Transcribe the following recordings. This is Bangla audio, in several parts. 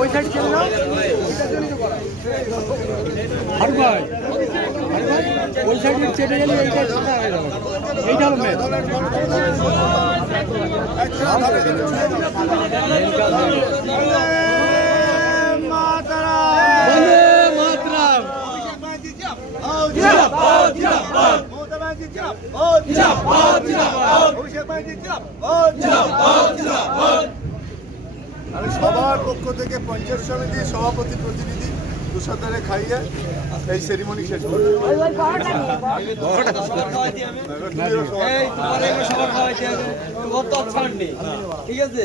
ওই সাইড চলে যাও। আর ভাই ওই সাইডে চেটে গেলে এইটা ছোটা হয়ে যাবে। এইটা হলো মেন। আমি সবার পক্ষ থেকে পঞ্চায়েত সমিতির সভাপতি প্রতিনিধি তুষারদারে খাইয়ে এই সেরিমনি শেষ করি। ঠিক আছে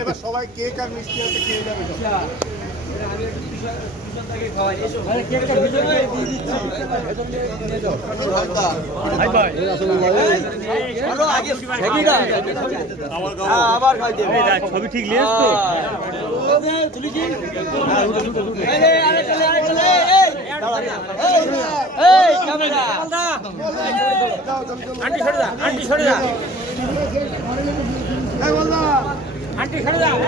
এবার সবাই কেক আর মিষ্টি হাতে খেয়ে যাবে। ছবি ঠিক লিয়ে তো আন্টি সরে যা